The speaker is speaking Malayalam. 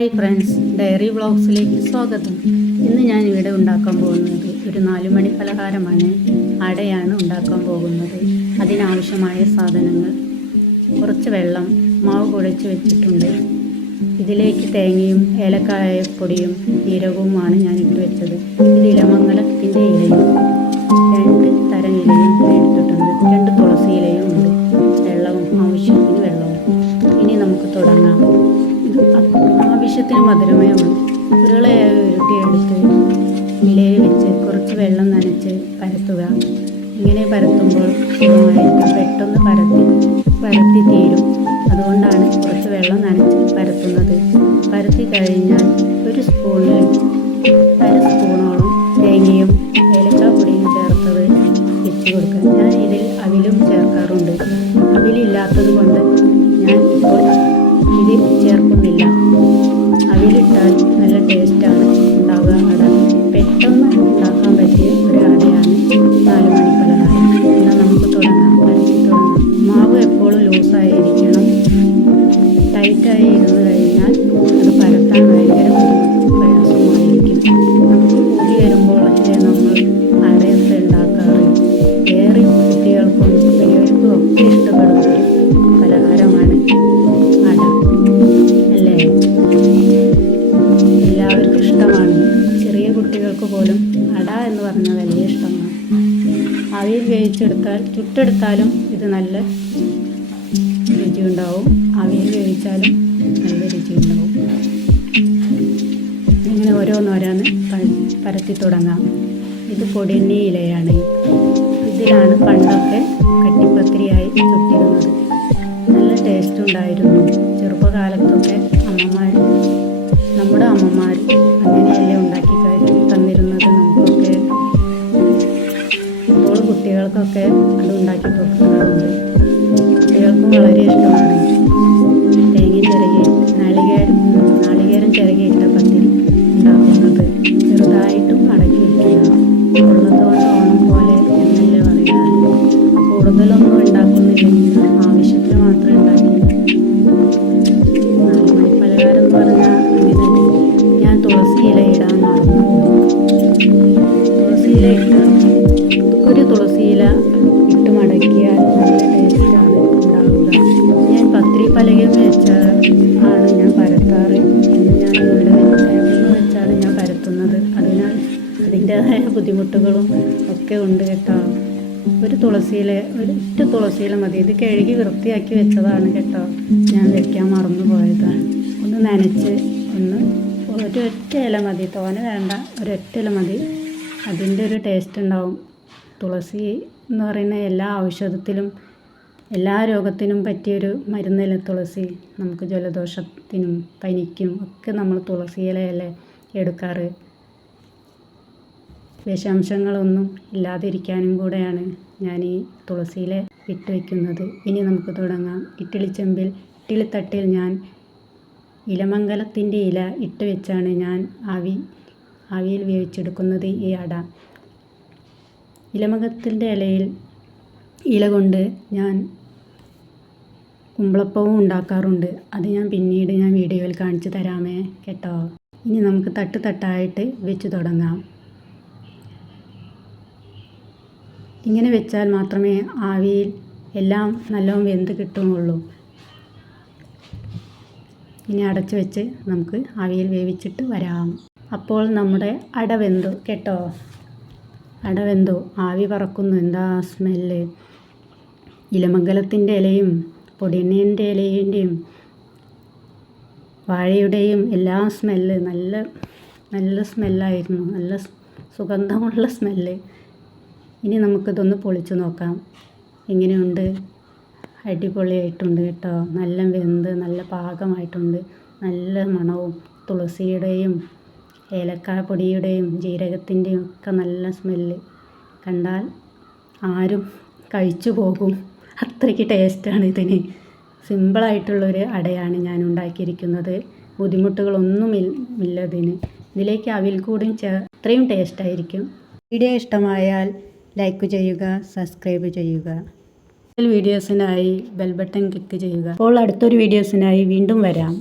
ഹായ് ഫ്രണ്ട്സ്, ഡയറി വ്ളോഗ്സിലേക്ക് സ്വാഗതം. ഇന്ന് ഞാൻ ഇവിടെ ഉണ്ടാക്കാൻ പോകുന്നത് ഒരു 4 മണി പലഹാരമാണ്. അടയാണ് ഉണ്ടാക്കാൻ പോകുന്നത്. അതിനാവശ്യമായ സാധനങ്ങൾ: കുറച്ച് വെള്ളം, മാവ് കുഴച്ച് വെച്ചിട്ടുണ്ട്. ഇതിലേക്ക് തേങ്ങയും ഏലക്കായപ്പൊടിയും ജീരകവുമാണ് ഞാൻ ഇട്ട് വെച്ചത്. ഇത് ഇലമംഗലത്തിൻ്റെ ഇലയും 2 തരം ഇലയും എടുത്തിട്ടുണ്ട്. 2 തുളസി ഇലയും ഉണ്ട്. വെള്ളവും, ആവശ്യത്തിന് വെള്ളവും. ഇനി നമുക്ക് തുടങ്ങാം. ആവശ്യത്തിന് മധുരമേമാണ്. ഉരുളയായി ഉരുട്ടിയെടുത്ത് ഇലയിൽ വെച്ച് കുറച്ച് വെള്ളം നനച്ച് പരത്തുക. ഇങ്ങനെ പരത്തുമ്പോൾ പെട്ടെന്ന് പരത്തി തീരും. അതുകൊണ്ടാണ് കുറച്ച് വെള്ളം നനച്ച് പരത്തുന്നത്. പരത്തി കഴിഞ്ഞാൽ ഒരു സ്പൂണിൽ 1/2 സ്പൂണോളം തേങ്ങയും ഏലക്കാപ്പൊടിയും ചേർത്തത് വെച്ച് കൊടുക്കുക. ഞാൻ ഇതിൽ അവിലും ചേർക്കാറുണ്ട്. അവിലില്ലാത്തത് കൊണ്ട് ഞാൻ ഇപ്പോൾ ഇത് ചേർക്കുന്നില്ല. അവിലിട്ടാൽ നല്ല ടേസ്റ്റാണ് ഉണ്ടാവുക. അട പെട്ടെന്ന് ഉണ്ടാക്കാൻ പറ്റിയ ഒരു അടയാണ് 4 മണി പലഹാരം. എന്നാൽ നമുക്ക് തുടങ്ങാം. മാവ് എപ്പോഴും ലൂസായിരിക്കണം. ടൈറ്റായി ഇരുന്ന് കഴിഞ്ഞാൽ അത് പരത്താൻ ഭയങ്കര പ്രയാസമായിരിക്കും. നമുക്ക് കൂടി വരുമ്പോഴൊക്കെ നമ്മൾ അടയൊക്കെ ഉണ്ടാക്കാറ്. ഏറെ കുട്ടികൾക്കും വലിയവർക്കും ഒക്കെ ഇഷ്ടപ്പെടുന്ന പലഹാരമാണ് അട, അല്ലേ? എല്ലാവർക്കും ഇഷ്ടമാണ്. ചെറിയ കുട്ടികൾക്ക് പോലും അട എന്ന് പറഞ്ഞാൽ വലിയ ഇഷ്ടമാണ്. ആവിയിൽ വേവിച്ചെടുത്താൽ, ചുട്ടെടുത്താലും ഇത് നല്ല രുചി ഉണ്ടാവും. ആവിയിൽ വേവിച്ചാലും നല്ല രുചി ഉണ്ടാവും. ഇങ്ങനെ ഓരോന്നോരോന്ന് പരത്തി തുടങ്ങാം. ഇത് പൊടിയണ്ണി ഇലയാണ്. ഇതിലാണ് പണ്ടൊക്കെ കട്ടിപ്പത്തിരിയായി ചുട്ടിരുന്നത്. നല്ല ടേസ്റ്റ് ഉണ്ടായിരുന്നു. ചെറുപ്പകാലത്തൊക്കെ നമ്മുടെ അമ്മമാർ അങ്ങനെയല്ലേ ഉണ്ടാക്കി തന്നിരുന്നത് നമുക്കൊക്കെ. ഇപ്പോൾ കുട്ടികൾക്കൊക്കെ അത് ഉണ്ടാക്കി കൊടുക്കാറുണ്ട്. കുട്ടികൾക്കും വളരെ ഇഷ്ടമാണ്. തേങ്ങ ചിരകി നാളികേരം ചിരകിയിട്ട പത്തിരി ഉണ്ടാക്കുന്നത്. ചെറുതായിട്ടും മടക്കി വയ്ക്കുക. ഉള്ളതുകൊണ്ട് ഓണം പോലെ എന്നല്ലേ പറയാറ്. കൂടുതലൊന്നും ഉണ്ടാക്കുന്നില്ലെങ്കിൽ ആവശ്യത്തിന് മാത്രം ഉണ്ടാക്കി. 4 മണി പലഹാരം എന്ന് പറഞ്ഞാൽ അങ്ങനെ. ഞാൻ തുളസി ഇല ഇടാൻ മറന്നുപോയി. തുളസി ഇല ഒരു തുളസി ഇല ഇട്ട് മടക്കിയാൽ നല്ല ടേസ്റ്റാണ് ഉണ്ടാവുക. ഞാൻ പത്തിരി പലകയിൽ ആണ് ഞാൻ പരത്താറ്. ഞാൻ ഇവിടെ ടേബിളിൽ വെച്ചാണ് ഞാൻ പരത്തുന്നത്. അതിനാൽ അതിൻ്റേതായ ബുദ്ധിമുട്ടുകളും ഒക്കെ ഉണ്ട് കേട്ടോ. ഒരു തുളസിയില, ഒരൊറ്റ തുളസിയില മതി. ഇത് കഴുകി വൃത്തിയാക്കി വെച്ചതാണ് കേട്ടോ. ഞാൻ വെക്കാൻ മറന്നു പോയതാണ്. ഒന്ന് നനച്ച് ഒരൊറ്റ ഇല മതി. തോന വേണ്ട, ഒരൊറ്റ ഇല മതി. അതിൻ്റെ ഒരു ടേസ്റ്റ് ഉണ്ടാവും. തുളസി എന്ന് പറയുന്ന എല്ലാ ഔഷധത്തിലും എല്ലാ രോഗത്തിനും പറ്റിയൊരു മരുന്നല്ല തുളസി. നമുക്ക് ജലദോഷത്തിനും പനിക്കും ഒക്കെ നമ്മൾ തുളസി ഇലയല്ലേ എടുക്കാറ്. വിഷാംശങ്ങളൊന്നും ഇല്ലാതിരിക്കാനും കൂടെയാണ് ഞാൻ ഈ തുളസിയില ഇട്ട് വയ്ക്കുന്നത്. ഇനി നമുക്ക് തുടങ്ങാം. ഇഡ്ഡലിത്തട്ടിൽ ഞാൻ ഇലമംഗലത്തിൻ്റെ ഇല ഇട്ട് വെച്ചാണ് ഞാൻ ആവിയിൽ വേവിച്ചെടുക്കുന്നത് ഈ അട. ഇലമംഗലത്തിൻ്റെ ഇല കൊണ്ട് ഞാൻ കുമ്പളപ്പവും ഉണ്ടാക്കാറുണ്ട്. അത് ഞാൻ പിന്നീട് വീഡിയോയിൽ കാണിച്ചു തരാമേ കേട്ടോ. ഇനി നമുക്ക് തട്ടായിട്ട് വെച്ച് തുടങ്ങാം. ഇങ്ങനെ വെച്ചാൽ മാത്രമേ ആവിയിൽ എല്ലാം നല്ലോണം വെന്ത് കിട്ടുകയുള്ളൂ. ഇനി അടച്ചു വെച്ച് നമുക്ക് ആവിയിൽ വേവിച്ചിട്ട് വരാം. അപ്പോൾ നമ്മുടെ അട വെന്തു കേട്ടോ. അട വെന്തു, ആവി പറക്കുന്നു. എന്താ സ്മെല്ല്! ഇലമംഗലത്തിൻ്റെ ഇലയും പൊടിയണ്ണീൻ്റെ ഇലയുടെയും വാഴയുടെയും എല്ലാം സ്മെല്ല് നല്ല സ്മെല്ലായിരുന്നു. നല്ല സുഗന്ധമുള്ള സ്മെല്ല്. ഇനി നമുക്കിതൊന്ന് പൊളിച്ചു നോക്കാം. എങ്ങനെയുണ്ട്? അടിപൊളിയായിട്ടുണ്ട് കേട്ടോ. നല്ല വെന്ത് നല്ല പാകമായിട്ടുണ്ട്. നല്ല മണവും തുളസിയുടെയും ഏലക്കാപ്പൊടിയുടെയും ജീരകത്തിൻ്റെയും ഒക്കെ നല്ല സ്മെല്ല്. കണ്ടാൽ ആരും കഴിച്ചു പോകും. അത്രയ്ക്ക് ടേസ്റ്റാണ് ഇതിന്. സിമ്പിളായിട്ടുള്ളൊരു അടയാണ് ഞാൻ ഉണ്ടാക്കിയിരിക്കുന്നത്. ബുദ്ധിമുട്ടുകളൊന്നുമില്ല ഇതിന്. ഇതിലേക്ക് അവിൽ കൂടിയും അത്രയും ടേസ്റ്റായിരിക്കും. വീഡിയോ ഇഷ്ടമായാൽ ലൈക്ക് ചെയ്യുക, സബ്സ്ക്രൈബ് ചെയ്യുക. വീഡിയോസിനായി ബെൽ ബട്ടൺ ക്ലിക്ക് ചെയ്യുക. അപ്പോൾ അടുത്തൊരു വീഡിയോസിനായി വീണ്ടും വരാം.